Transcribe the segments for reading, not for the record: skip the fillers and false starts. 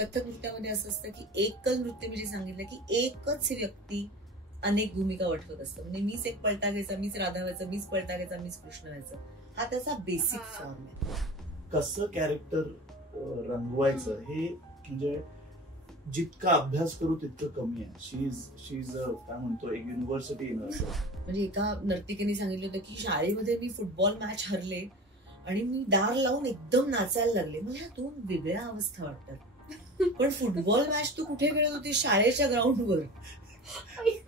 कथक नृत्यामध्ये असं असतं की एकच नृत्य मी जे सांगितलं की एकच व्यक्ती अनेक भूमिका वठवत असतं. म्हणजे मीच एक पलटा घ्यायचा, मीच राधा व्हायचं, मीच पलटा घ्यायचा, मीच कृष्ण व्हायचं, हा त्याचा बेसिक फॉर्म आहे. कसं कॅरेक्टर रंगवायचं हे म्हणजे जितका अभ्यास करू तितकं कमी आहे. शी इज काय म्हणतो एक युनिव्हर्सिटी इन असं. म्हणजे एका नर्तिकेने सांगितलं होतं की शाळेमध्ये मी फुटबॉल मॅच हरले आणि मी दार लावून एकदम नाचायला लागले. मला दोन वेगळ्या अवस्था वाटतात. पण फुटबॉल मॅच तू कुठे खेळत होती? शाळेच्या ग्राउंडवर.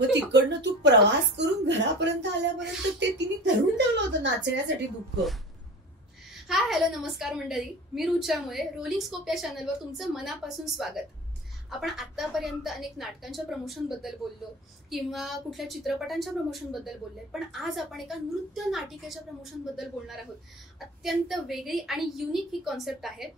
मग तिकडनं तू प्रवास करून घरापर्यंत आल्यापर्यंत ते तिने धरून ठेवलं होतं नाचण्यासाठी दुःख. हाय हॅलो नमस्कार मंडळी, मी रुचामुळे रोलिंग स्कोप या चॅनलवर तुमचं मनापासून स्वागत. आपण आतापर्यंत अनेक नाटकांच्या प्रमोशन बद्दल बोललो किंवा कुठल्या चित्रपटांच्या प्रमोशन बद्दल बोलले, पण आज आपण एका नृत्य नाटिकेच्या प्रमोशन बद्दल बोलणार आहोत. अत्यंत वेगळी आणि युनिक ही कॉन्सेप्ट आहे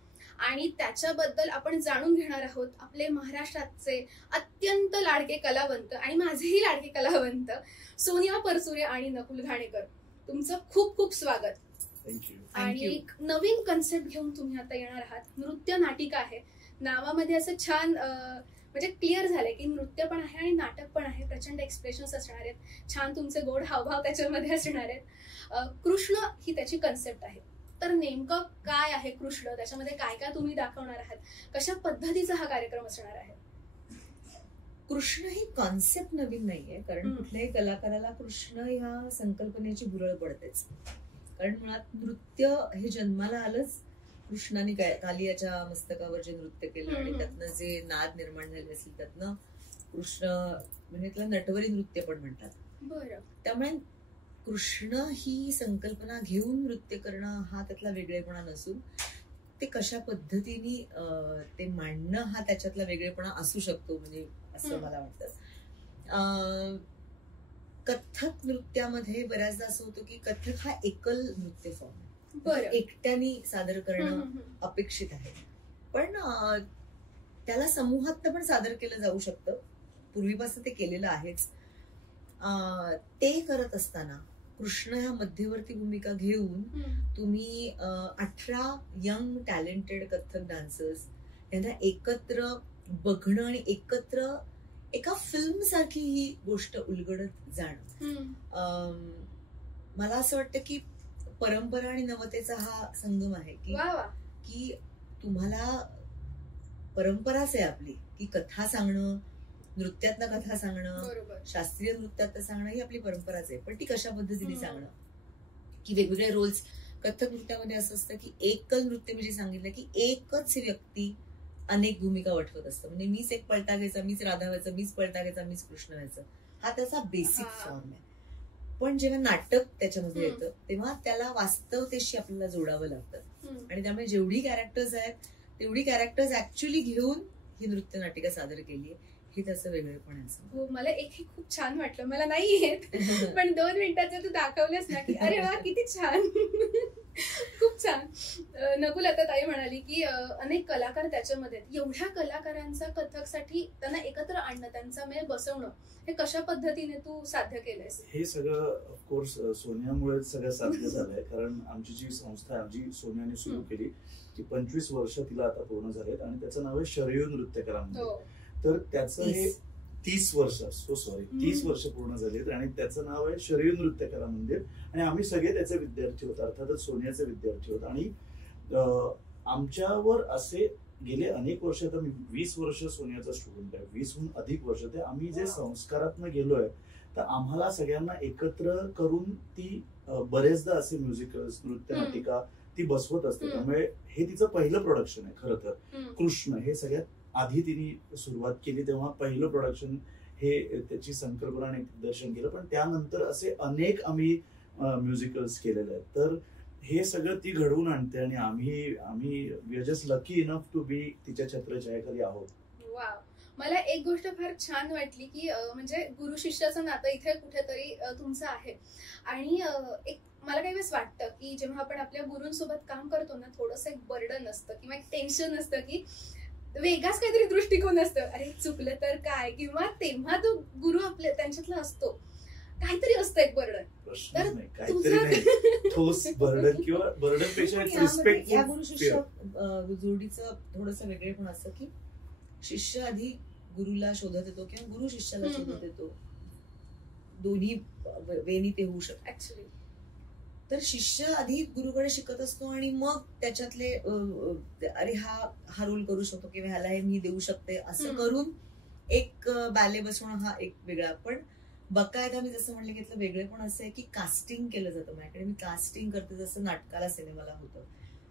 आणि त्याच्याबद्दल आपण जाणून घेणार आहोत आपले महाराष्ट्राचे अत्यंत लाडके कलावंत आणि माझेही लाडके कलावंत सोनिया परसुरे आणि नकुल घाणेकर. तुमचं खूप खूप स्वागत. आणि एक नवीन कन्सेप्ट घेऊन तुम्ही आता येणार आहात. नृत्य नाटिका आहे, नावामध्ये असं छान म्हणजे क्लिअर झालंय की नृत्य पण आहे आणि नाटक पण आहे. प्रचंड एक्सप्रेशन्स असणार आहेत, छान तुमचे गोड हावभाव त्याच्यामध्ये असणार आहेत. कृष्ण ही त्याची कन्सेप्ट आहे. तर नेमकं काय आहे कृष्ण, त्याच्यामध्ये काय काय तुम्ही दाखवणार आहात, कशा पद्धतीचा हा कार्यक्रम असणार आहे? कृष्ण ही कॉन्सेप्ट नवीन नाहीये, कारण कुठल्याही कलाकाराला कृष्ण ह्या संकल्पनेची भुरळ पडतेच. कारण मुळात नृत्य हे जन्माला आलंच कृष्णाने कालियाच्या मस्तकावर जे नृत्य केलं आणि त्यातनं जे नाद निर्माण झाले असेल त्यातनं कृष्ण म्हणजे त्याला नटवरी नृत्य पण म्हणतात. बरं. त्यामुळे कृष्ण ही संकल्पना घेऊन नृत्य करणं हा त्यातला वेगळेपणा नसून ते कशा पद्धतीने ते मांडणं हा त्याच्यातला वेगळेपणा असू शकतो, म्हणजे असं मला वाटतं. कथक नृत्यामध्ये बऱ्याचदा असं होतं की कथक हा एकल नृत्य फॉर्म आहे, एकट्याने सादर करणं अपेक्षित आहे. पण त्याला समूहात पण सादर केलं जाऊ शकतं, पूर्वीपासून ते केलेलं आहेच. ते करत असताना कृष्ण ह्या मध्यवर्ती भूमिका घेऊन तुम्ही 18 यंग टॅलेंटेड कथक डान्सर्स यांना एकत्र बघणं आणि एकत्र एका फिल्म सारखी ही गोष्ट उलगडत जाणं. मला असं वाटतं की परंपरा आणि नवतेचा हा संगम आहे की तुम्हाला परंपराच आहे आपली की कथा सांगणं, नृत्यातनं कथा सांगणं, शास्त्रीय नृत्यात सांगणं ही आपली परंपराच आहे. पण ती कशा पद्धतीने सांगणं, की वेगवेगळे रोल्स. कथक नृत्यामध्ये असं असतं की एकच नृत्य मी जे सांगितलं की एकच व्यक्ती अनेक भूमिका वठवत असतं. म्हणजे मीच एक पलटा घ्यायचा, मीच राधा व्हायचं, मीच पलटा घ्यायचा, मीच कृष्ण व्हायचं, हा त्याचा बेसिक फॉर्म आहे. पण जेव्हा नाटक त्याच्यामध्ये येतं तेव्हा त्याला वास्तवतेशी आपल्याला जोडावं लागतं आणि त्यामुळे जेवढी कॅरेक्टर्स आहेत तेवढी कॅरेक्टर्स ऍक्च्युअली घेऊन ही नृत्य नाटिका सादर केली आहे. हे त्याचं वेगळेपण आहे. हो, मला एकही खूप छान वाटलं. मला नाही येत पण 2 मिनिटाचं तू दाखवलंस ना की अरे वा किती छान. खूप छान. नकुल, आता ताई म्हणाली की अनेक कलाकार त्याच्यामध्ये, एवढ्या कलाकारांचा कथकसाठी त्यांना एकत्र आणणं, त्यांचा मेळ बसवणं, हे कशा पद्धतीने तू साध्य केलंयस? हे सगळं ऑफकोर्स सोनियामुळेच सगळं साध्य झालंय. कारण आमची जी संस्था आहे, जी सोनियाने सुरू केली, ती 25 वर्ष तिला आता पूर्ण झालेत आणि त्याचं नाव आहे शरयू नृत्य कला. तर त्याचं हे 30 वर्ष पूर्ण झालेत आणि त्याचं नाव आहे शरयू नृत्य कला मंदिर आणि आम्ही सगळे त्याचे विद्यार्थी होतो, अर्थातच सोनियाचे विद्यार्थी होत. आणि आमच्यावर असे गेले अनेक वर्ष, आता मी 20 वर्ष सोनियाचा स्टुडंट आहे, 20हून अधिक वर्ष. ते आम्ही जे संस्कारातनं गेलोय तर आम्हाला सगळ्यांना एकत्र करून ती बरेचदा असे म्युझिकल्स, नृत्य नाटिका ती बसवत असते. त्यामुळे हे तिचं पहिलं प्रोडक्शन आहे. खरं तर कृष्ण हे सगळ्यात आधी तिने सुरुवात केली, तेव्हा पहिलं प्रोडक्शन हे त्याची संकल्पना आणि दिग्दर्शन केलं. पण त्यानंतर असे अनेक आम्ही म्युझिकल्स केलेले आहेत. तर हे सगळं ती घडवून आणते आणि आम्ही we are just lucky enough to be तिच्या छत्रछायाखाली आहोत. वाव. मला एक गोष्ट फार छान वाटली की म्हणजे गुरु शिष्याचं नातं इथे कुठेतरी तुमचं आहे. आणि एक मला काही वेळेस वाटतं की जेव्हा आपण आपल्या गुरूंसोबत काम करतो ना, थोडंसं एक बर्डन असतं किंवा एक टेन्शन असतं की वेगळाच काहीतरी दृष्टिकोन असतं, अरे चुकलं तर काय, किंवा तेव्हा तो गुरु आपल्या त्यांच्यातला असतो, काहीतरी असतं एक बर्डन. तर ठोस बर्डन किंवा बर्डन पेक्षा रिस्पेक्ट. या गुरु शिष्य जोडीचं थोडंसं वेगळेपण असतं की शिष्य आधी गुरुला शोधत येतो किंवा गुरु शिष्याला शोधत येतो, दोन्ही वेनी ते होऊ शकतं ऍक्च्युली. तर शिष्य आधी गुरुकडे शिकत असतो आणि मग त्याच्यातले अरे हा रोल करू शकतो किंवा ह्याला हे मी देऊ शकते असं करून एक बॅले बसवणं हा एक वेगळा. पण बकायदा मी जसं म्हणलं घेतलं वेगळे पण असं आहे की कास्टिंग केलं जातं माझ्याकडे, मी कास्टिंग करते जसं नाटकाला सिनेमाला होतं,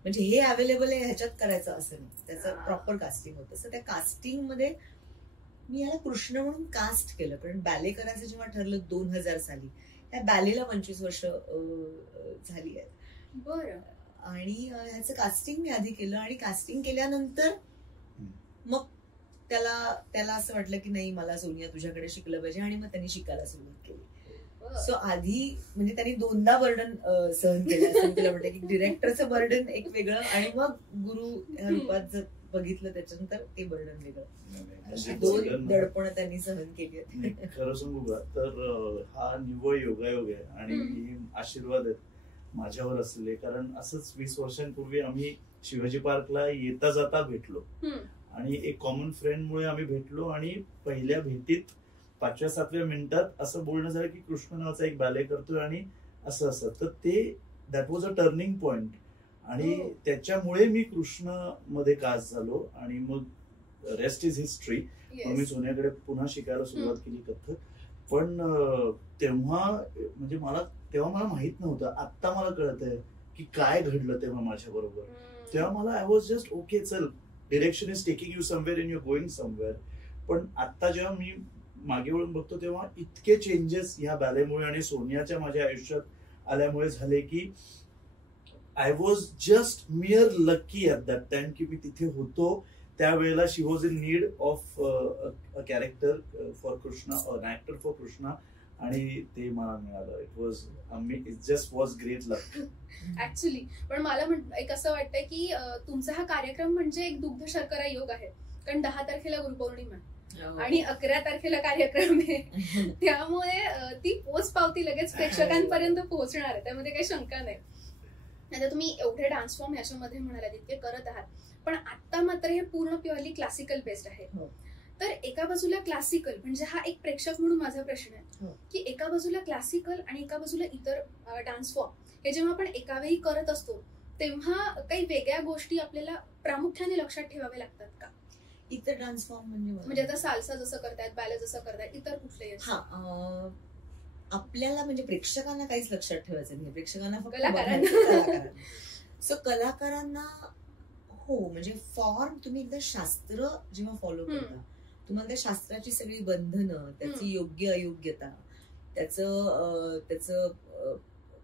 म्हणजे हे अवेलेबल आहे ह्याच्यात करायचं असं नाही, त्याचं प्रॉपर कास्टिंग होतं. सो त्या कास्टिंग मध्ये मी याला कृष्ण म्हणून कास्ट केलं, कारण बॅले करायचं जेव्हा ठरलं 2000 साली, त्या बॅलेला 25 वर्ष झाली आहेत. बरं. आणि ह्याचं कास्टिंग मी आधी केलं आणि कास्टिंग केल्यानंतर मग त्याला असं वाटलं की नाही मला सोनिया तुझ्याकडे शिकलं पाहिजे, आणि मग त्यांनी शिकायला सुरुवात केली. सो आधी म्हणजे त्यांनी 2दा बर्डन सहन केलं असं तुला वाटतं की डिरेक्टरचं बर्डन एक वेगळं आणि मग गुरु ह्या रूपात जर बघितलं त्याच्यानंतर ते बर्डन वेगळं. 2 दडपण त्यांनी सहन केली आहेत. खरं सांगू का तर हा निव्वळ योगायोग आहे आणि आशीर्वाद आहेत माझ्यावर असलेले. कारण असंच 20 वर्षांपूर्वी आम्ही शिवाजी पार्कला येता जाता भेटलो आणि एक कॉमन फ्रेंडमुळे आम्ही भेटलो आणि पहिल्या भेटीत 5व्या-7व्या मिनिटात असं बोलणं झालं की कृष्ण नावाचा एक बॅले करतोय आणि असं असं. तर ते that was a turning point आणि त्याच्यामुळे मी कृष्ण मध्ये कास्ट झालो आणि मग रेस्ट इज हिस्ट्री. मग मी सोन्याकडे पुन्हा शिकायला सुरुवात केली कथ्थक. पण तेव्हा म्हणजे तेव्हा मला माहित नव्हतं, आता मला कळतंय की काय घडलं तेव्हा माझ्या बरोबर. तेव्हा मला आय वॉज जस्ट ओके, चल direction is taking you somewhere and you going somewhere. पण आता जेव्हा मी मागे वळून बघतो तेव्हा इतके चेंजेस ह्या बॅलेमुळे आणि सोनियाच्या माझ्या आयुष्यात आल्यामुळे झाले की I was just mere lucky at that time की मी तिथे होतो त्यावेळेला. She was in need of a character for Krishna, an actor for Krishna, आणि ते मला मिळालं. It just was great luck actually. पण मला एक असं वाटतंय की तुमचा हा कार्यक्रम म्हणजे एक दुग्ध शर्करा योग आहे, कारण 10 तारखेला गुरुपौर्णिमा आणि 11 तारखेला कार्यक्रम आहे, त्यामुळे ती पोच पावती लगेच प्रेक्षकांपर्यंत पोहोचणार आहे, त्यामध्ये काही शंका नाही. आता तुम्ही एवढे डान्स फॉर्म याच्यामध्ये म्हणाला तितके करत आहात, पण आता मात्र हे पूर्ण प्युअरली क्लासिकल बेस्ड आहे. तर एका बाजूला क्लासिकल म्हणजे हा एक प्रेक्षक म्हणून माझा प्रश्न आहे की एका बाजूला क्लासिकल आणि एका बाजूला इतर डान्स फॉर्म, हे जेव्हा आपण एका वेळी करत असतो तेव्हा काही वेगळ्या गोष्टी आपल्याला प्रामुख्याने लक्षात ठेवाव्या लागतात का? इतर डान्स फॉर्म म्हणजे आता साल्सा जसं करतायत, बॅले जसं करतायत, इतर कुठलेही? आपल्याला म्हणजे प्रेक्षकांना काहीच लक्षात ठेवायचं नाही, प्रेक्षकांना फक्त कलाकारांना. सो कलाकारांना हो म्हणजे फॉर्म तुम्ही एकदा शास्त्र जेव्हा फॉलो करता तुम्हाला त्या शास्त्राची सगळी बंधनं, त्याची योग्य अयोग्यता, त्याचं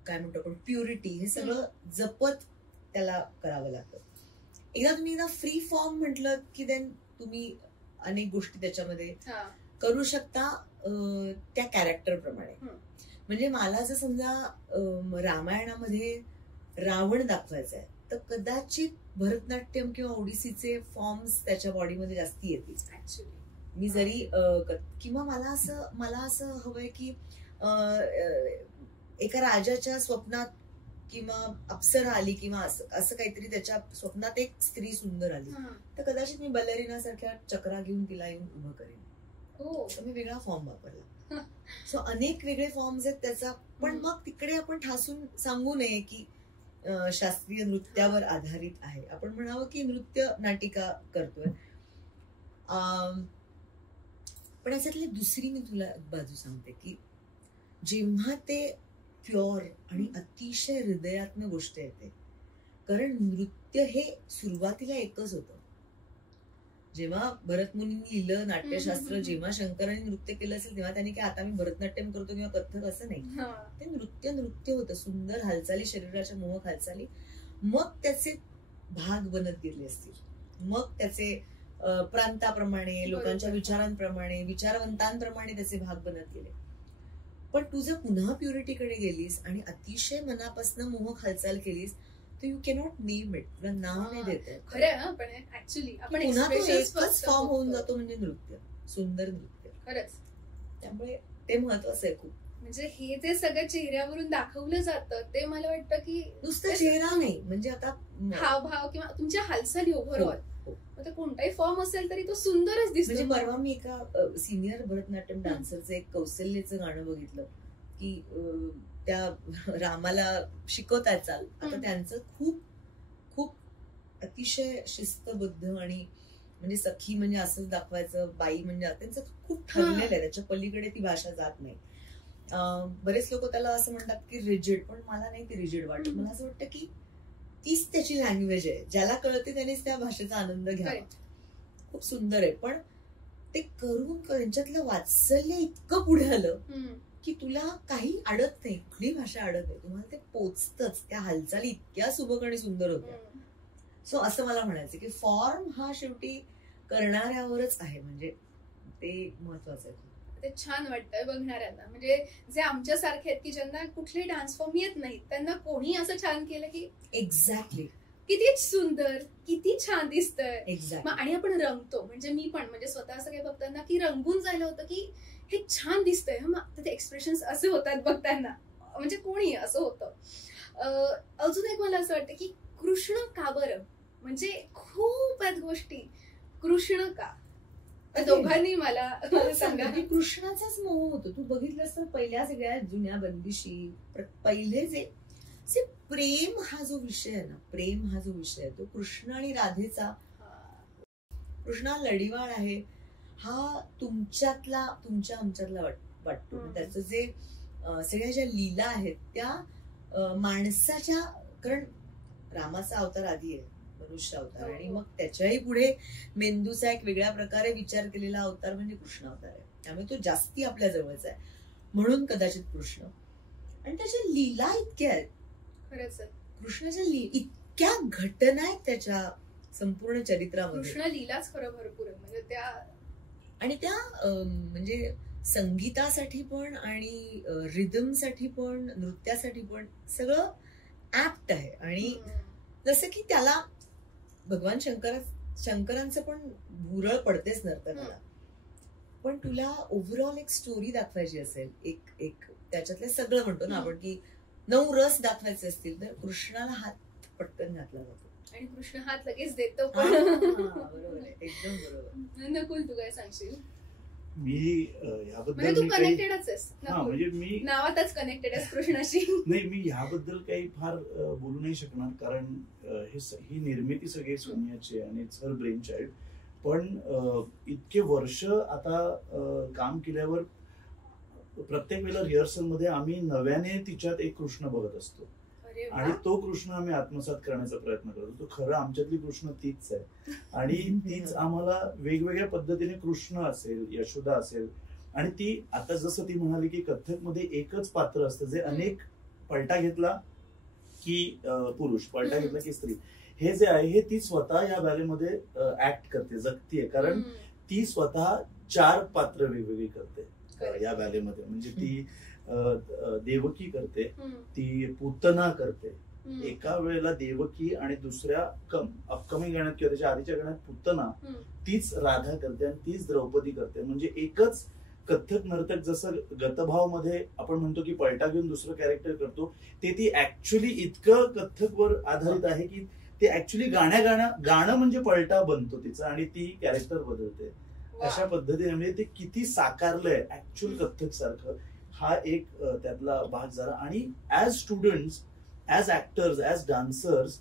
काय म्हणतो आपण प्युरिटी, हे सगळं जपत त्याला करावं लागतं. एकदा फ्री फॉर्म म्हटलं की देन तुम्ही अनेक गोष्टी त्याच्यामध्ये करू शकता त्या कॅरेक्टर प्रमाणे. म्हणजे मला जर समजा रामायणामध्ये रावण दाखवायचा आहे तर कदाचित भरतनाट्यम किंवा ओडिसीचे फॉर्म्स त्याच्या बॉडीमध्ये जास्ती येतील ऍक्च्युली. मी जरी किंवा मला असं हवंय की एका राजाच्या स्वप्नात किंवा अप्सरा आली किंवा असं काहीतरी त्याच्या स्वप्नात एक स्त्री सुंदर आली तर कदाचित मी बलेरिना सारख्या चक्रा घेऊन तिला येऊन उभं करेन. तर मी वेगळा फॉर्म वापरला. सो अनेक वेगळे फॉर्म्स आहेत त्याचा. पण मग तिकडे आपण ठासून सांगू नये की शास्त्रीय नृत्यावर आधारित आहे, आपण म्हणावं की नृत्य नाटिका करतोय. पण याच्यातली दुसरी मी तुला बाजू सांगते की जेव्हा ते प्युअर आणि अतिशय हृदयात्म गोष्ट येते, कारण नृत्य हे सुरुवातीला एकच होतं. जेव्हा भरत मुनींनी लिहिलं नाट्यशास्त्र, जेव्हा शंकरांनी नृत्य केलं असेल तेव्हा त्यांनी काय आता मी भरतनाट्यम करतो किंवा कथ्थक असं नाही, ते नृत्य होतं, सुंदर हालचाली, शरीराच्या मोहक हालचाली. मग त्याचे भाग बनत गेले असतील, मग त्याचे प्रांताप्रमाणे, लोकांच्या विचारांप्रमाणे, विचारवंतांप्रमाणे त्याचे भाग बनत गेले. पण तू जर पुन्हा प्युरिटीकडे गेलीस आणि अतिशय मनापासून मोहक हालचाल केलीस तर यू कॅनॉट नेम इट, तुला नाव नाही देते. खरं पण ऍक्च्युली आपण पुन्हा तो एकच फॉर्म होऊन जातो म्हणजे नृत्य, सुंदर नृत्य. खरंच. त्यामुळे ते महत्वाचं आहे खूप. म्हणजे हे जे सगळं चेहऱ्यावरून दाखवलं जातं ते मला वाटतं की नुसतं चेहरा नाही, म्हणजे आता हावभाव किंवा तुमच्या हालचाली ओव्हरऑल हो. आता कोणताही फॉर्म असेल तरी तो सुंदरच म्हणजे दिसतो. परवा मी एका सिनियर भरतनाट्यम डान्सरचं एक कौशल्यचं गाणं बघितलं की त्या रामाला शिकवतायत चाल. आता त्यांचं खूप खूप अतिशय शिस्तबद्ध आणि म्हणजे सखी म्हणजे असंच दाखवायचं, बाई म्हणजे त्यांचं खूप ठरलेलं आहे, त्याच्या पलीकडे ती भाषा जात नाही. बरेच लोक त्याला असं म्हणतात की रिजिड, पण मला नाही ती रिजिड वाटत. मला असं वाटतं की तीच त्याची लँग्वेज आहे, ज्याला कळते त्यानेच त्या भाषेचा आनंद घ्यावा. खूप सुंदर आहे, पण ते करून त्यांच्यातलं वात्सल्य इतकं पुढे आलं की तुला काही अडत नाही, कुठली भाषा अडत नाही, तुम्हाला ते पोचतच. त्या हालचाली इतक्या सुबक आणि सुंदर होत्या. सो असं मला म्हणायचं की फॉर्म हा शेवटी करणाऱ्यावरच आहे, म्हणजे ते महत्वाचं आहे. ते छान वाटतंय बघणाऱ्यांना, म्हणजे जे आमच्यासारखे आहेत की ज्यांना कुठले डान्स फॉर्म येत नाहीत त्यांना कोणी असं छान केलं की एक्झॅक्टली किती सुंदर, किती छान दिसतंय. एक्झॅक्टली. आणि आपण रंगतो, म्हणजे मी पण म्हणजे स्वतः असं काही बघताना की रंगून जायला होतं की हे छान दिसतंय. मग ते एक्सप्रेशन असे होतात बघताना, म्हणजे कोणी असं होतं. अजून एक मला असं वाटतं की कृष्ण का बरं, म्हणजे खूप आहेत गोष्टी, कृष्ण का? दोघांनी मला सांगा. कृष्णाचाच मोह होतो. तू बघितलंस तर पहिल्या सगळ्या जुन्या बंदिशी, पहिले जे प्रेम हा जो विषय आहे ना, प्रेम हा जो विषय आहे तो कृष्ण आणि राधेचा. कृष्ण हा लढीवाळ आहे, हा तुमच्यातला तुमच्या आमच्यातला वाटतो. त्याचं जे सगळ्या ज्या लीला आहेत त्या माणसाच्या, कारण रामाचा अवतार आधी आहे, मनुष्य अवतार, आणि मग त्याच्याही पुढे मेंदूचा एक वेगळ्या प्रकारे विचार केलेला अवतार म्हणजे कृष्ण अवतार आहे. त्यामुळे तो जास्ती आपल्या जवळचा आहे, म्हणून कदाचित कृष्ण. आणि त्याच्या लीला इतक्या आहेत, खरंच कृष्णाच्या इतक्या घटना आहेत त्याच्या संपूर्ण चरित्रामध्ये. कृष्ण लीलाच खरं भरपूर आहे, म्हणजे त्या आणि त्या म्हणजे संगीतासाठी पण आणि रिदमसाठी पण, नृत्यासाठी पण सगळं ऍप्ट आहे. आणि जसं की त्याला भगवान शंकरांचं पण भुरळ पडतेच नर्तकाला, पण तुला ओव्हरऑल एक स्टोरी दाखवायची असेल, एक त्याच्यातलं सगळं म्हणतो ना आपण की 9 रस दाखवायचे असतील तर कृष्णाला हात पटकन घातला जातो आणि कृष्ण हात लगेच देतो. बरोबर आहे, एकदम बरोबर. नकुल, तू काय सांगशील? मी म्हणजे तू कनेक्टेडच आहेस, म्हणजे मी नावातच कनेक्टेड आहेस कृष्णाशी. नाही, मी ह्याबद्दल काही फार बोलू नाही शकणार, कारण ही निर्मिती सगळी सोनियाची आणि इट्स हर ब्रेन चाइल्ड. पण इतके वर्ष आता काम केल्यावर प्रत्येक वेळेला रिहर्सल मध्ये आम्ही नव्याने तिच्यात एक कृष्ण बघत असतो आणि तो कृष्ण आम्ही आत्मसात करण्याचा प्रयत्न करतो. तो खरं आमच्यातली कृष्ण तीच आहे आणि तीच आम्हाला वेगवेगळ्या पद्धतीने कृष्ण असेल, यशोदा असेल, आणि ती आता जसं ती म्हणाली की कथ्थक मध्ये एकच पात्र असतं जे अनेक, पलटा घेतला की पुरुष, पलटा घेतला की स्त्री, हे जे आहे हे ती स्वतः या बॅलेमध्ये ऍक्ट करते, जगतीये. कारण ती स्वतः 4 पात्र वेगवेगळी करते या बॅलेमध्ये. म्हणजे ती देवकी करते, ती पूतना करते, एका वेळेला देवकी, आणि दुसऱ्या अपकमिंग गाण्यात किंवा त्याच्या आधीच्या गाण्यात पूतना, तीच राधा करते आणि तीच द्रौपदी करते. म्हणजे एकच कथ्थक नर्तक जसं गतभाव मध्ये आपण म्हणतो की पलटा घेऊन दुसरं कॅरेक्टर करतो, ते ती ऍक्च्युली इतकं कथ्थकवर आधारित आहे की ते ऍक्च्युली गाणं म्हणजे पलटा बनतो तिचा आणि ती कॅरेक्टर बदलते. अशा पद्धतीने म्हणजे ते किती साकारलंय ऍक्च्युअल कथ्थक सारखं, हा एक त्यातला भाग झाला. आणि as students, as actors, as dancers,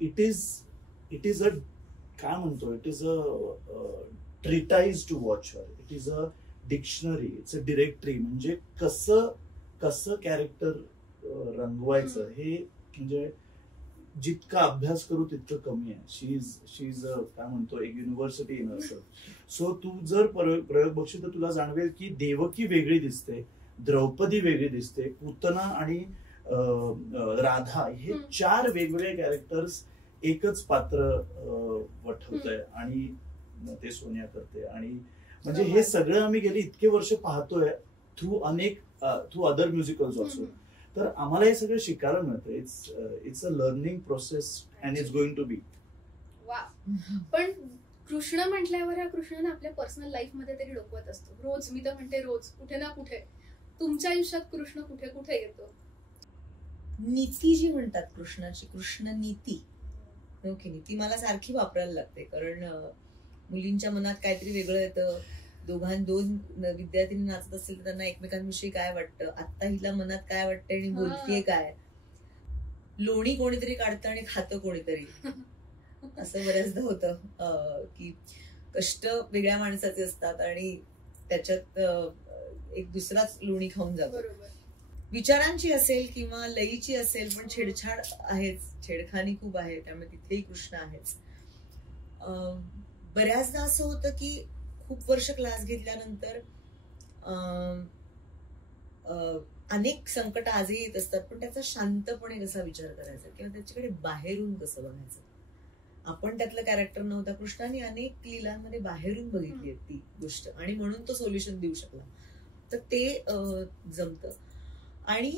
it is a काय म्हणतो, it is a treatise to watch her. It is a dictionary, it's a directory. म्हणजे कसं कॅरेक्टर रंगवायचं हे म्हणजे जितका अभ्यास करू तितकं कमी आहे. शी इज काय म्हणतो एक युनिव्हर्सिटी इन हरसेल्फ. सो तू जर प्रयोग बघशील तर तुला जाणवेल की देवकी वेगळी दिसते, द्रौपदी वेगळी दिसते, पूतना आणि राधा, हे 4 वेगवेगळे कॅरेक्टर्स एकच पात्र वठवत आहे आणि ते सोनिया करते. आणि म्हणजे हे सगळं आम्ही गेली इतके वर्ष पाहतोय थ्रू अदर म्युझिकल्स ऑल्सो. तर आम्हाला हे सगळं शिकायला मिळतं. It's a learning process and it's going to be. वा. पण कृष्ण म्हटल्यावर ह्या कृष्णाने आपल्या पर्सनल लाईफ मध्ये तरी डोकवत असतो रोज. मी तर म्हणते रोज कुठे ना कुठे तुमच्या आयुष्यात कृष्ण कुठे कुठे येतो? नीती जी म्हणतात कृष्णाची, कृष्ण नीती, ओके, नीती मला सारखी वापरायला लागते. कारण मुलींच्या मनात काहीतरी वेगळं येतं. दोन विद्यार्थी नाचत असतील तर त्यांना एकमेकांविषयी काय वाटतं, आता हिला मनात काय वाटतंय आणि बोलतीये काय. लोणी कोणीतरी काढतं आणि खातं कोणीतरी, असं बऱ्याचदा होतं की कष्ट वेगळ्या माणसाचे असतात आणि त्याच्यात एक दुसराच लोणी खाऊन जातो. विचारांची असेल किंवा लयीची असेल, पण छेडछाड आहेच, छेडखानी खूप आहे, त्यामुळे तिथेही कृष्ण आहेच. बऱ्याचदा असं होतं की खूप वर्ष क्लास घेतल्यानंतर अनेक संकट आजही येत असतात, पण त्याचा शांतपणे कसा विचार करायचा किंवा त्याच्याकडे बाहेरून कसं बघायचं. आपण त्यातलं कॅरेक्टर नव्हता, कृष्णाने अनेक लीलांमध्ये बाहेरून बघितली ती गोष्ट आणि म्हणून तो सोल्युशन देऊ शकला. तर ते जमतं. आणि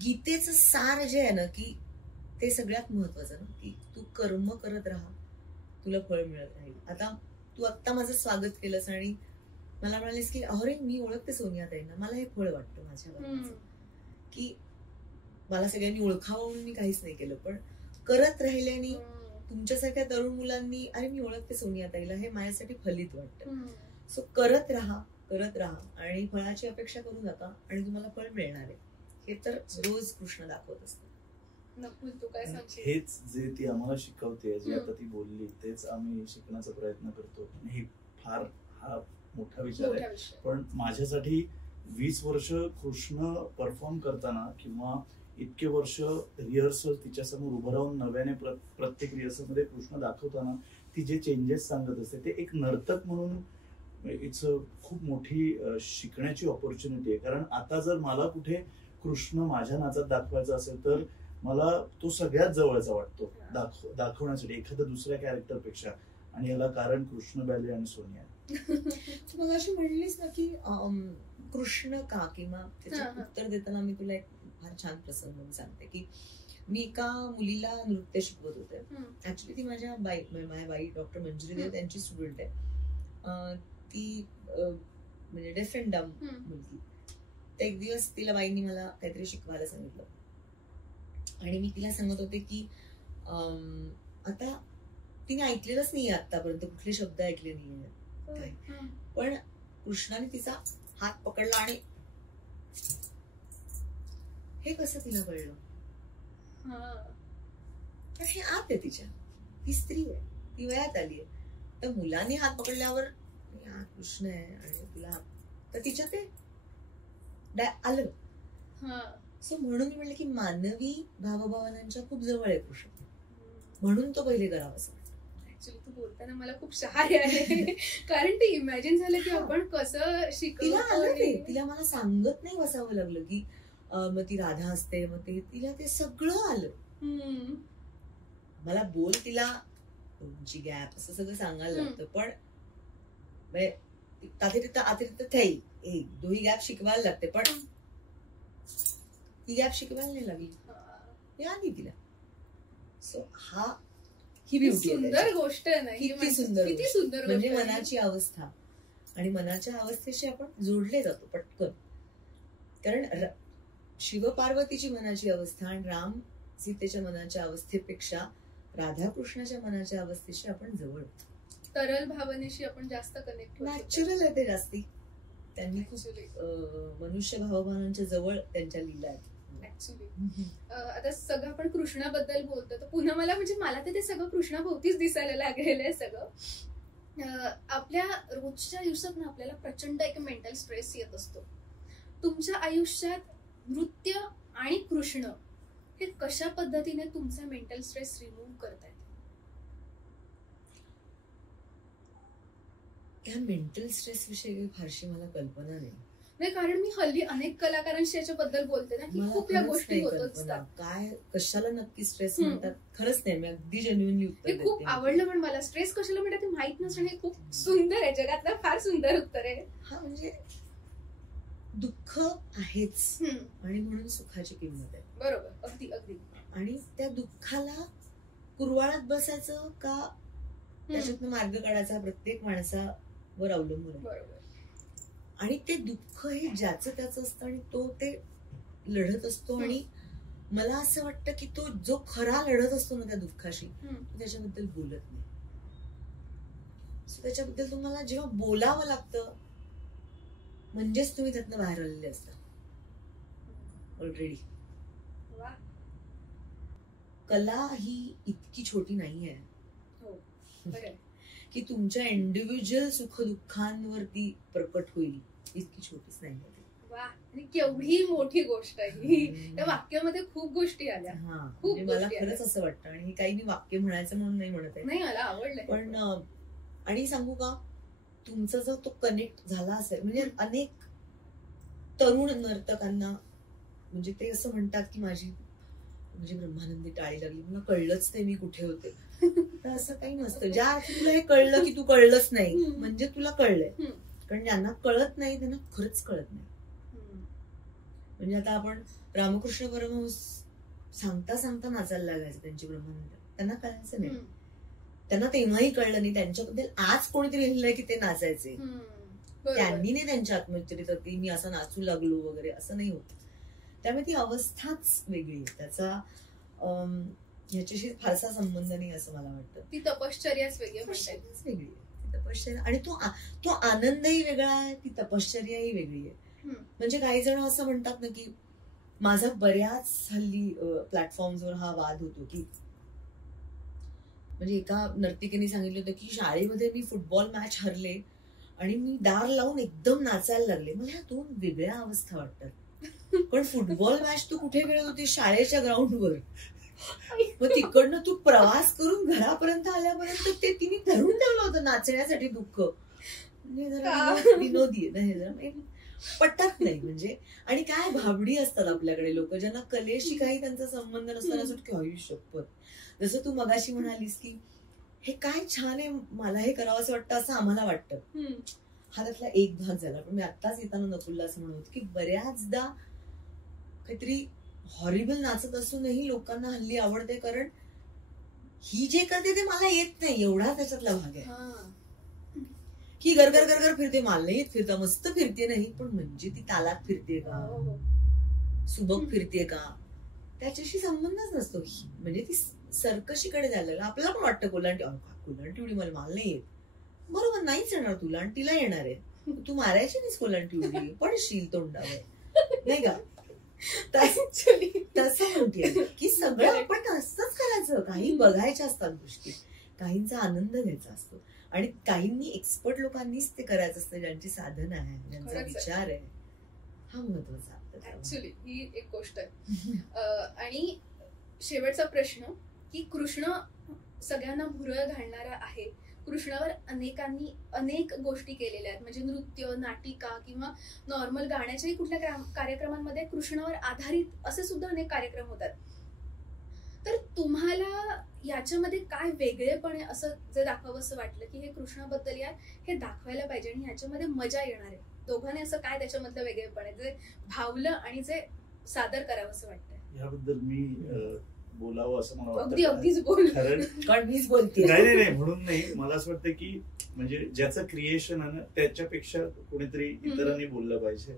गीतेचं सार जे आहे ना, की ते सगळ्यात महत्वाचं ना, की तू कर्म करत राहा, तुला फळ मिळत राहील. आता तू आत्ता माझं स्वागत केलंस आणि मला म्हणालीस की अरे मी ओळखते सोनियाताईंना, मला हे फळ वाटतं माझ्या बाबतीत की मला सगळ्यांनी ओळखावं म्हणून मी काहीच नाही केलं, पण करत राहिल्याने तुमच्यासारख्या तरुण मुलांनी अरे मी ओळखते सोनियाताईला, हे माझ्यासाठी फलित वाटतं. सो करत राहा आणि फळाची अपेक्षा करू नका आणि तुम्हाला फळ मिळणार आहे. हे तर रोज कृष्ण दाखवत असतात. हेच जे ती आम्हाला शिकवते, जे आता ती बोलली, तेच आम्ही शिकण्याचा प्रयत्न करतो. हे फार हा मोठा विचार आहे, पण माझ्यासाठी 20 वर्ष कृष्ण परफॉर्म करताना किंवा इतके वर्ष रिहर्सल तिच्यासमोर उभं राहून नव्याने प्रत्येक रिहर्सल मध्ये कृष्ण दाखवताना ती जे चेंजेस सांगत असते, ते एक नर्तक म्हणून इट्स खूप मोठी शिकण्याची ऑपॉर्च्युनिटी आहे. कारण आता जर मला कुठे कृष्ण माझ्या नाचात दाखवायचा असेल तर मला तो सगळ्यात जवळचा वाटतो दाखवण्यासाठी एखाद्या दुसऱ्या कॅरेक्टर पेक्षा. आणि याला कारण कृष्ण बॅले आणि सोनिया. तू मग अशी म्हणलीस ना की कृष्ण का, किंवा त्याचं उत्तर देताना मी तुला एक फार छान प्रसंग सांगते की मी एका मुलीला नृत्य शिकवत होते. ऍक्च्युली ती माझ्या बाई डॉक्टर मंजिरी देव त्यांची स्टुडंट आहे. ती म्हणजे डेफ अँड डम मुलगी. तर एक दिवस तिला बाईंनी मला काहीतरी शिकवायला सांगितलं आणि मी तिला सांगत होते की आता तिने ऐकलेलंच नाहीये आतापर्यंत, कुठले शब्द ऐकले नाहीये, पण कृष्णाने तिचा हात पकडला आणि हे कसं तिला कळलं. पण हे आत आहे तिच्या, ती स्त्री आहे, ती वयात आली आहे. तर मुलाने हात पकडल्यावर हा कृष्ण आहे आणि तुला, तर तिच्या ते आलं. सो म्हणून मी म्हणलं की मानवी भावभावनांच्या खूप जवळ आहे कृष्ण, म्हणून तो पहिले करावा असं. ऍक्च्युली तू बोलताना मला खूप शहारे आले, कारण ते इमॅजिन झालं की आपण कसं शिकलो. तिला मला सांगत नाही बसावं लागलं की मग ती राधा असते, मग ते तिला ते सगळं आलं. मला बोल तिला तुमची गॅप असं सगळं सांगायला लागतं, पण अतिरिक्त थैल एक दोही गॅप शिकवायला लागते, पण ही गॅप शिकवायला नाही लागली, हे आली तिला. सो ही ब्युटी सुंदर गोष्ट आहे, किती सुंदर म्हणजे मनाची अवस्था, आणि मनाच्या अवस्थेशी आपण जोडले जातो पटकन. कारण शिवपार्वतीची मनाची अवस्था आणि राम सीतेच्या मनाच्या अवस्थेपेक्षा राधाकृष्णाच्या मनाच्या अवस्थेशी आपण जवळ, तरल भावनेशी आपण जास्त कनेक्ट, नॅचरल आहे ते जास्ती. त्यांनी खूप मनुष्य भावभावनांच्या जवळ त्यांच्या लीला आहेत. आता सगळं आपण कृष्णाबद्दल बोलतो, तर पुन्हा मला ते सगळं कृष्णाभोवतीच दिसायला लागलेलं आहे सगळं. आपल्या रोजच्या आयुष्यात ना आपल्याला प्रचंड एक मेंटल स्ट्रेस येत असतो. तुमच्या आयुष्यात नृत्य आणि कृष्ण हे कशा पद्धतीने तुमचा मेंटल स्ट्रेस रिमूव्ह करतायत? या मेंटल स्ट्रेस विषयी फारशी मला कल्पना नाही, कारण मी हल्ली अनेक कलाकारांशी याच्याबद्दल बोलते ना की खूप या गोष्टी होत असतात. काय कशाला नक्की स्ट्रेस म्हणतात खरंच नाही, मी अगदी जेन्युइनली उत्तर देते. खूप आवडलं पण मला, स्ट्रेस कशाला म्हणतात ते माहित नसणं हे खूप सुंदर आहे, जगातलं फार सुंदर उत्तर आहे. हा म्हणजे दुःख आहेच आणि म्हणून सुखाची किंमत आहे. बरोबर, अगदी अगदी. आणि त्या दुःखाला कुरवाळात बसायचं का त्याच्यातनं मार्ग काढायचा प्रत्येक माणसावर अवलंबून आहे. बरोबर. आणि ते दुःख हे ज्याचं त्याचं असतं आणि तो ते लढत असतो. आणि मला असं वाटतं की तो जो खरा लढत असतो ना त्या दुःखाशी, तो त्याच्याबद्दल बोलत नाही. सो त्याच्याबद्दल तुम्हाला जेव्हा बोलावं लागतं म्हणजेच तुम्ही त्यातनं बाहेर आलेले असता ऑलरेडी. कला ही इतकी छोटी नाहीये की तुमच्या इंडिव्हिज्युअल सुखदुःखांवरती प्रकट होईल, इतकी छोटीच नाही. वा, केवढी मोठी गोष्ट आहे. त्या वाक्यामध्ये खूप गोष्टी आल्या. खूप मला खरंच असं वाटतं. आणि हे काही मी वाक्य म्हणायचं म्हणून नाही म्हणत आहे, नाही मला आवडलं. पण आणि सांगू का, तुमचा जर तो कनेक्ट झाला असेल, म्हणजे अनेक तरुण नर्तकांना म्हणजे ते असं म्हणतात की माझी म्हणजे ब्रह्मानंदी टाळी लागली, मला कळलंच नाही मी कुठे होते. तर असं काही नसतं. ज्या अर्थी तुला हे कळलं की तू कळलंच नाही म्हणजे तुला कळलंय. कारण ज्यांना कळत नाही त्यांना खरंच कळत नाही. म्हणजे आता आपण रामकृष्ण परमहंस सांगता सांगता नाचायला लागायचं त्यांची ब्रह्मानंद, त्यांना कळायचं नाही. त्यांना तेव्हाही कळलं नाही. त्यांच्याबद्दल आज कोणीतरी लिहिलंय की ते नाचायचे, त्यांनी नाही त्यांच्या आत्मचरित्रात मी असं नाचू लागलो वगैरे असं नाही होत. त्यामुळे ती अवस्थाच वेगळी आहे, त्याचा ह्याच्याशी फारसा संबंध नाही असं मला वाटतं. ती तपश्चर्याच वेगळी वेगळी आहे तपश्चर्या. आणि तो आनंदही वेगळा आहे, ती तपश्चर्याही वेगळी आहे. म्हणजे काही जण असं म्हणतात ना की माझा बऱ्याच हल्ली प्लॅटफॉर्मवर हा वाद होतो की म्हणजे एका नर्तिकेने सांगितलं होतं की शाळेमध्ये मी फुटबॉल मॅच हरले आणि मी दार लावून एकदम नाचायला लागले. मला ह्या दोन वेगळ्या अवस्था वाटतात. पण फुटबॉल मॅच तू कुठे खेळत होती? शाळेच्या ग्राउंडवर. मग तिकडनं तू प्रवास करून घरापर्यंत आल्यापर्यंत ते तिने धरून ठेवलं होतं नाचण्यासाठी दुःख. म्हणजे जरा विनोदी आहे, जरा पटत नाही. म्हणजे आणि काय भाबडी असतात आपल्याकडे लोक ज्यांना कलेशी काही त्यांचा संबंध नसताना असं की आयुष्यपत. जसं तू मगाशी म्हणालीस की हे काय छान आहे, मला हे करावं असं वाटतं, असं आम्हाला वाटतं. हा त्यातला एक भाग झाला. पण मी आत्ताच येताना नकुलला असं म्हणत की बऱ्याचदा काहीतरी हॉरिबल नाचत असूनही लोकांना हल्ली आवडते, कारण ही जे करते ते मला येत नाही एवढा त्याच्यातला भाग आहे. ही गरगर गरगर फिरते, मला नाही येत फिरता, मस्त फिरते नाही पण म्हणजे ती तालात फिरते का, सुबक फिरते का, त्याच्याशी संबंधच नसतो. म्हणजे ती सर्कशीकडे झालेलं. आपल्याला पण वाटतं कोलांटी उडी मला नाही येत, बरोबर नाहीच येणार तुला आणि तिला येणार आहे, तू मारायची नाहीस कोलांटी उडी, पडशील तोंडावर, नाही का. तसं म्हणते की सगळं आपण असंच करायचं. काही बघायच्या असतात गोष्टी, काहींचा आनंद घ्यायचा असतो आणि काहींनी एक्सपर्ट लोकांनीच ते करायचं असतं, ज्यांची साधन आहे, ज्यांचा विचार आहे. हा महत्वाचा ऍक्च्युली ही एक गोष्ट आहे. आणि शेवटचा प्रश्न की कृष्ण सगळ्यांना भुरळ घालणारा आहे. कृष्णावर अनेकांनी अनेक गोष्टी केलेल्या आहेत, म्हणजे नृत्य, नाटिका किंवा नॉर्मल गाण्याच्याही कुठल्या कार्यक्रमांमध्ये कृष्णावर आधारित असे सुद्धा अनेक कार्यक्रम होतात. तर तुम्हाला याच्यामध्ये काय वेगळेपण आहे असं जे दाखवावं असं वाटलं की हे कृष्णाबद्दल यार हे दाखवायला पाहिजे आणि ह्याच्यामध्ये मजा येणार आहे? दोघांनी असं काय त्याच्यामधलं वेगळेपण आहे जे भावलं आणि जे सादर करावं असं वाटतंय? याबद्दल मी बोलावं असं मला वाटतं. अगदीच बोल, कारण मीच बोलते. नाही म्हणून नाही, मला असं वाटतं की म्हणजे ज्याचं क्रिएशन आहे ना त्याच्यापेक्षा कोणीतरी इतरांनी बोललं पाहिजे.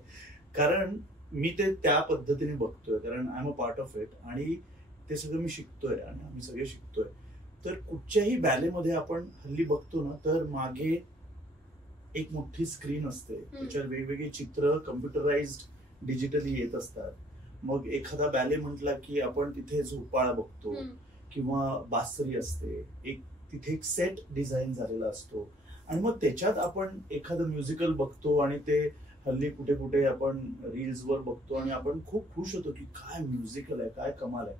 कारण मी ते त्या पद्धतीने बघतोय, कारण I am a part of it आणि ते सगळं मी शिकतोय आणि आम्ही सगळे शिकतोय. तर कुठच्याही बॅलेमध्ये आपण हल्ली बघतो ना तर मागे एक मोठी स्क्रीन असते, त्याच्यावर वेगवेगळे चित्र कम्प्युटराइज्ड डिजिटली येत असतात. मग एखादा बॅले म्हटला की आपण तिथे झोपाळा बघतो किंवा बासरी असते, तिथे एक सेट डिझाईन झालेला असतो आणि मग त्याच्यात आपण एखादं म्युझिकल बघतो आणि ते हल्ली कुठे कुठे आपण रील्स वर बघतो आणि आपण खूप खुश होतो की काय म्युझिकल आहे, काय कमाल आहे.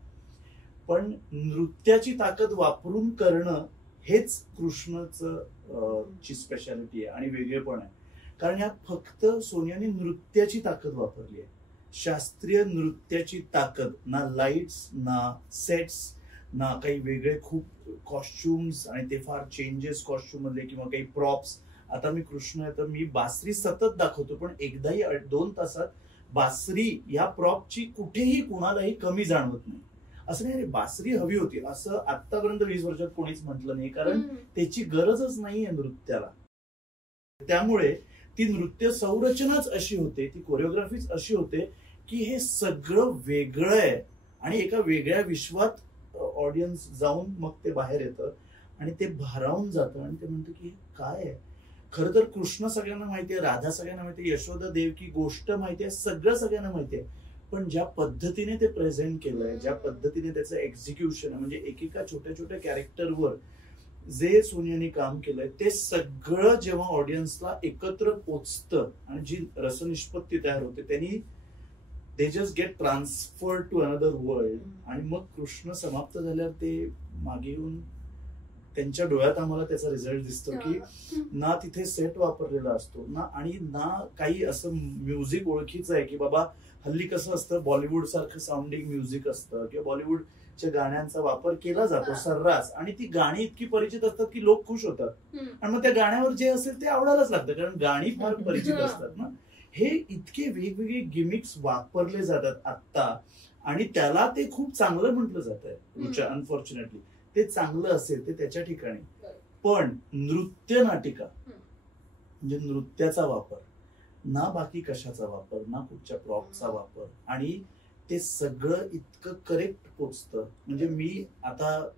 पण नृत्याची ताकद वापरून करणं हेच कृष्णची स्पेशालिटी आहे आणि वेगळेपण आहे. कारण यात फक्त सोनियाने नृत्याची ताकद वापरली आहे, शास्त्रीय नृत्याची ताकद. ना लाईट्स, ना सेट्स, ना काही वेगळे खूप कॉस्ट्युम्स आणि ते फार चेंजेस कॉस्ट्युम मध्ये किंवा काही प्रॉप्स. आता मी कृष्ण आहे तर मी बासरी सतत दाखवतो, पण एकदाही 2 तासात बासरी या प्रॉपची कुठेही कुणालाही कमी जाणवत नाही. असं नाही रे बासरी हवी होती असं आतापर्यंत 20 वर्षात कोणीच म्हटलं नाही, कारण त्याची गरजच नाहीये नृत्याला. त्यामुळे ती नृत्य संरचनाच अशी होते, ती कोरिओग्राफीच अशी होते की हे सगळं वेगळं आहे आणि एका वेगळ्या विश्वात ऑडियन्स जाऊन मग ते बाहेर येतं आणि ते भारावून जातं आणि ते म्हणतं की काय आहे. खरं तर कृष्ण सगळ्यांना माहितीये, राधा सगळ्यांना माहितीये, यशोदा देवकी गोष्ट माहितीये, सगळं सगळ्यांना माहितीये, पण ज्या पद्धतीने ते प्रेझेंट केलंय, ज्या पद्धतीने त्याचं एक्झिक्युशन म्हणजे एकेका छोट्या छोट्या कॅरेक्टरवर जे सोनियाने काम केलंय ते सगळं जेव्हा ऑडियन्सला एकत्र पोचतं आणि जी रसनिष्पत्ती तयार होते त्यांनी they just get transfer to another world. आणि मग कृष्ण समाप्त झाल्यावर ते मागे येऊन त्यांच्या डोळ्यात आम्हाला त्याचा रिझल्ट दिसतो की ना तिथे सेट वापरलेला असतो ना आणि ना काही असं म्युझिक ओळखीचं आहे की बाबा हल्ली कसं असतं बॉलिवूड सारखं साऊंडिंग म्युझिक असतं किंवा बॉलिवूडच्या गाण्यांचा वापर केला जातो सर्रास आणि ती गाणी इतकी परिचित असतात की लोक खुश होतात आणि मग त्या गाण्यावर जे असेल ते आवडायलाच लागतं कारण गाणी फार परिचित असतात ना. हे इतके वेगवेगळे गिमिक्स वापरले जातात आत्ता आणि त्याला ते खूप चांगलं म्हटलं जात आहे. अनफॉर्च्युनेटली ते चांगलं असेल ते त्याच्या ठिकाणी, पण नृत्य नाटिका म्हणजे नृत्याचा वापर ना बाकी कशाचा वापर ना कुठच्या प्रॉपचा वापर आणि ते सगळं इतकं करेक्ट पोचतं. म्हणजे मी आता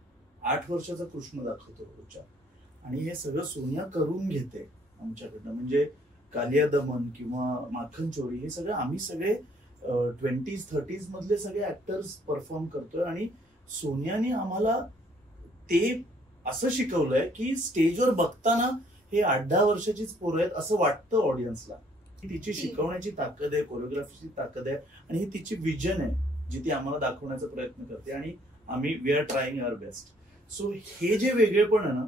8 वर्षाचा कृष्ण दाखवतो रोजच्या आणि हे सगळं सोनिया करून घेते आमच्याकडनं. म्हणजे कालिया दमन किंवा माखन चोरी हे सगळं आम्ही सगळे 20s 30s मधले सगळे ऍक्टर्स परफॉर्म करतोय आणि सोनियाने आम्हाला ते असं शिकवलंय की स्टेजवर बघताना हे 8-10 वर्षाचीच पोरं आहेत असं वाटतं ऑडियन्सला. तिची शिकवण्याची ताकद आहे, कोरिओग्राफीची ताकद आहे आणि ही तिची विजन आहे जी ती आम्हाला दाखवण्याचा प्रयत्न करते आणि आम्ही we are trying our best. So हे जे वेगळेपण आहे ना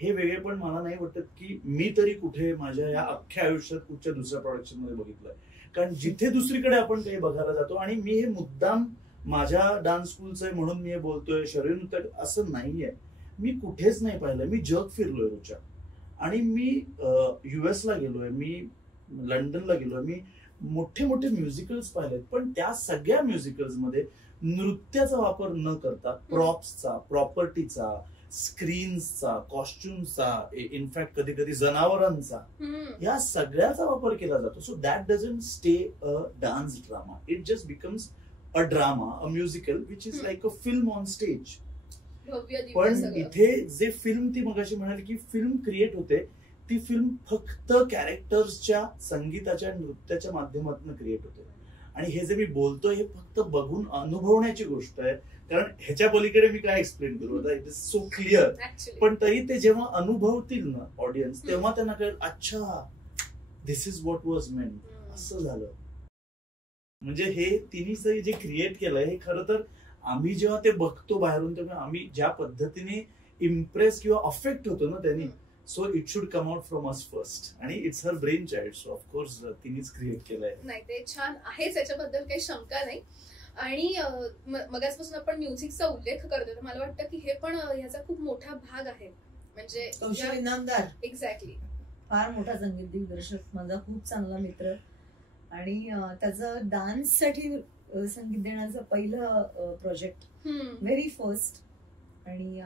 हे वेगळेपण मला नाही वाटत की मी तरी कुठे माझ्या या अख्ख्या आयुष्यात कुठच्या दुसऱ्या प्रोडक्शन मध्ये बघितलंय. कारण जिथे दुसरीकडे आपण काही बघायला जातो आणि मी हे मुद्दाम माझ्या डान्स स्कूलचं आहे म्हणून मी हे बोलतोय शरीर नृत्य असं नाहीये. मी कुठेच नाही पाहिलं. मी जग फिरलोय रुचा आणि मी US ला गेलोय, मी लंडनला गेलोय, मी मोठे मोठे म्युझिकल्स पाहिलेत पण त्या सगळ्या म्युझिकल्स मध्ये नृत्याचा वापर न करता प्रॉप्सचा, प्रॉपर्टीचा, स्क्रीन्सचा, कॉस्ट्युम्सचा, इनफॅक्ट कधी कधी जनावरांचा या सगळ्याचा वापर केला जातो. So that doesn't stay a dance drama. It just becomes a drama, a musical which is like a film on stage. पण इथे जे फिल्म ती मगाशी म्हणाली की फिल्म क्रिएट होते ती फिल्म फक्त कॅरेक्टर्सच्या संगीताच्या नृत्याच्या माध्यमातून क्रिएट होते आणि हे जे मी बोलतोय हे फक्त बघून अनुभवण्याची गोष्ट आहे. कारण ह्याच्या पलीकडे मी काय एक्सप्लेन करू आता, इट इज सो क्लिअर. पण तरी ते जेव्हा अनुभवतील ना ऑडियन्स तेव्हा त्यांना कळेल अच्छा दिस इज व्हॉट वॉज मेंट, असं झालं. म्हणजे हे तिन्ही जे क्रिएट केलंय हे खरं तर आम्ही जेव्हा ते बघतो बाहेरून तेव्हा आम्ही ज्या पद्धतीने इम्प्रेस किंवा अफेक्ट होतो ना त्यांनी, so it should come out from us first आणि it's her brain child. So of course तिनेच क्रिएट केलंय. नाही ते छान आहेच, याच्याबद्दल काही शंका नाही. आणि मगाचपासून आपण म्युझिकचा उल्लेख करतोय तर मला वाटतं की हे पण ह्याचा खूप मोठा भाग आहे. म्हणजे कौशल इनामदार एक्झॅक्टली फार मोठा संगीत दिग्दर्शक, माझा खूप चांगला मित्र आणि त्याचं डान्ससाठी संगीत देण्याचं पहिलं प्रोजेक्ट, व्हेरी फर्स्ट. आणि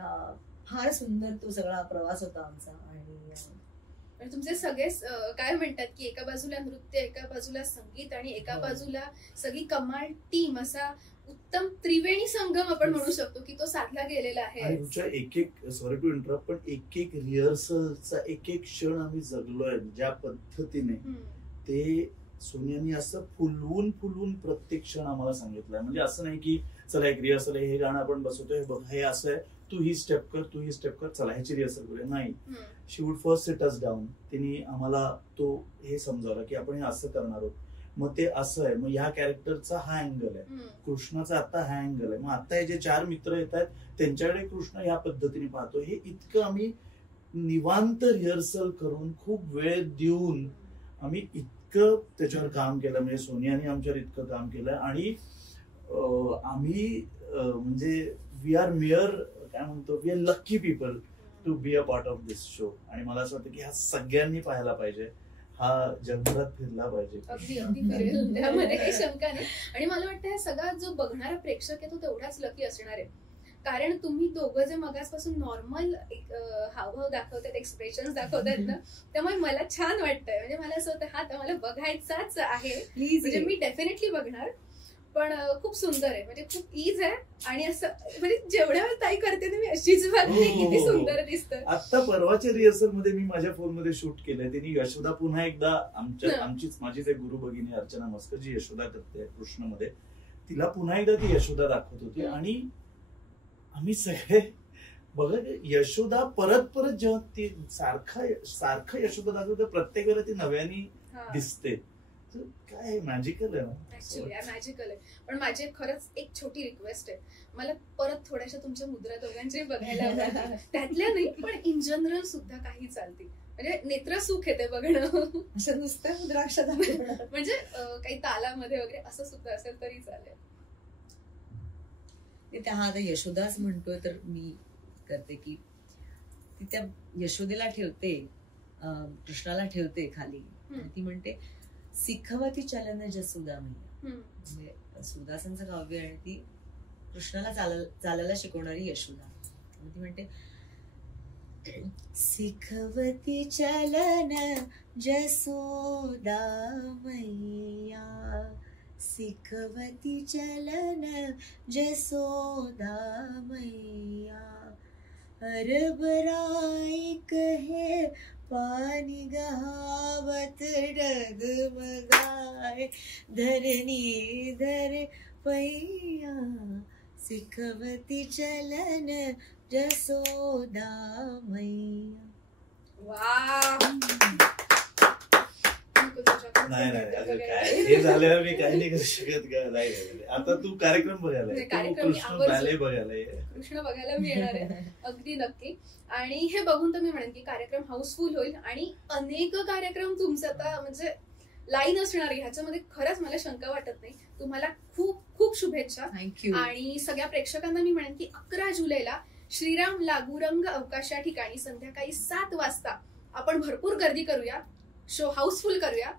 फार सुंदर तो सगळा प्रवास होता आमचा. आणि तुमचे सगळे काय म्हणतात की एका बाजूला नृत्य, एका बाजूला संगीत आणि एका बाजूला सगळी कमाल टीम, असा उत्तम त्रिवेणी संगम आपण म्हणू शकतो की तो साधला गेलेला आहे. एक एक सॉरी टू इंटरप्ट पण एक एक रिहर्सलचा एक एक क्षण आम्ही जगलोय ज्या पद्धतीने ते सोनियानी असं फुलवून फुलवून प्रत्येक क्षण आम्हाला सांगितलंय. म्हणजे असं नाही की चला एक रिहर्सल आहे, हे गाणं आपण बसवतोय, बघ हे असं आहे, तू ही स्टेप कर, तू ही स्टेप कर, चला ह्याची रिहर्सल करूया. नाही, she would first sit us down. तिने आम्हाला तो हे समजावलं की आपण हे असं करणार आहोत, मग ते असं आहे, मग ह्या कॅरेक्टरचा हा अँगल आहे, कृष्णाचा आता हा अँगल आहे, मग आता हे जे 4 मित्र येत आहेत त्यांच्याकडे कृष्ण ह्या पद्धतीने पाहतो. हे इतकं आम्ही निवांत रिहर्सल करून खूप वेळ देऊन आम्ही इतकं त्याच्यावर काम केलं. म्हणजे सोनियाने आमच्यावर इतकं काम केलं आणि आम्ही म्हणजे वी आर मेअर काय म्हणतो, we are lucky people to be a part of this show. आणि मला असं वाटतं की हा सगळ्यांनी पाहायला पाहिजे, हा जगभरात फिरला पाहिजे. अगदी अगदी फिरेल, त्यामध्ये काही शंका नाही. आणि मला वाटतं हा सगळा जो बघणारा प्रेक्षक आहे तो तेवढाच लकी असणार आहे. कारण तुम्ही दोघं जे मगासपासून नॉर्मल हावभाव दाखवतात, एक्सप्रेशन दाखवतात ना, त्यामुळे मला छान वाटतंय. म्हणजे मला असं होतं हा तर मला बघायचाच आहे, प्लीज म्हणजे मी डेफिनेटली बघणार. पण खूप सुंदर आहे, म्हणजे खूप इज आहे. आणि असं म्हणजे जेवढ्या वेळ ताई करते ना मी अशीच बघते, किती सुंदर दिसतं. आता परवाच्या रिहर्सल मध्ये मी माझ्या फोन मध्ये शूट केलंय. त्यांनी यशोदा पुन्हा एकदा माझीच एक गुरु भगिनी अर्चना मस्कर जी यशोदा करते कृष्णमध्ये, तिला पुन्हा एकदा ती यशोदा दाखवत होती. आणि आम्ही सगळे बघा यशोदा परत जेव्हा ती सारखं यशोदा दाखवतं, प्रत्येक वेळेला ती नव्याने दिसते. काय मॅजिकल आहे, ऍक्च्युली मॅजिकल आहे. पण माझी खरंच एक छोटी रिक्वेस्ट आहे, मला परत थोड्याशा तुमच्या मुद्रा दोघांचे बघायला आवडतात. त्यातल्या नाही पण इन जनरल सुद्धा काही चालतील. म्हणजे नेत्रसुख येते बघणं. असं नुसतं मुद्राक्ष म्हणजे काही तालामध्ये वगैरे असं सुद्धा असेल तरी चालेल. हा आता यशोदाच म्हणतोय तर मी करते की ती त्या यशोदेला ठेवते, कृष्णाला ठेवते खाली, आणि ती म्हणते सिखवती चलन जसोदा मैया. म्हणजे सुदासांचं काव्य आहे, ती कृष्णाला चालायला शिकवणारी यशोदा. ती म्हणते सिखवती चलन जसोदा मैया, सिखवती चलन जसोदा मैया, अरबराई कहे पानी गहावत डगमगाए, धरनी धर पैया, सिखवती चलन जसोदा मैया. नाही हे झाल्यावर मी काही नाही करू शकत का. नाही आता तू कार्यक्रम बघायला, कृष्ण बघायला मी येणार आहे अगदी नक्की. आणि हे बघून तर मी म्हणेन की कार्यक्रम हाऊसफुल होईल आणि अनेक कार्यक्रम तुमचे आता म्हणजे लाईन असणार, ह्याच्यामध्ये खरंच मला शंका वाटत नाही. तुम्हाला खूप खूप शुभेच्छा. थँक्यू. आणि सगळ्या प्रेक्षकांना मी म्हणेन की 11 जुलैला श्रीराम लागूरंग अवकाश या ठिकाणी संध्याकाळी 7 वाजता आपण भरपूर गर्दी करूया, शो हाऊसफुल करूया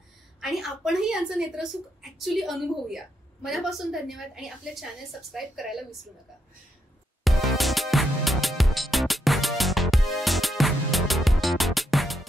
आणि आपणही यांचं नेत्रसुख ऍक्च्युली अनुभवूया. मनापासून धन्यवाद आणि आपले चॅनल सबस्क्राईब करायला विसरू नका.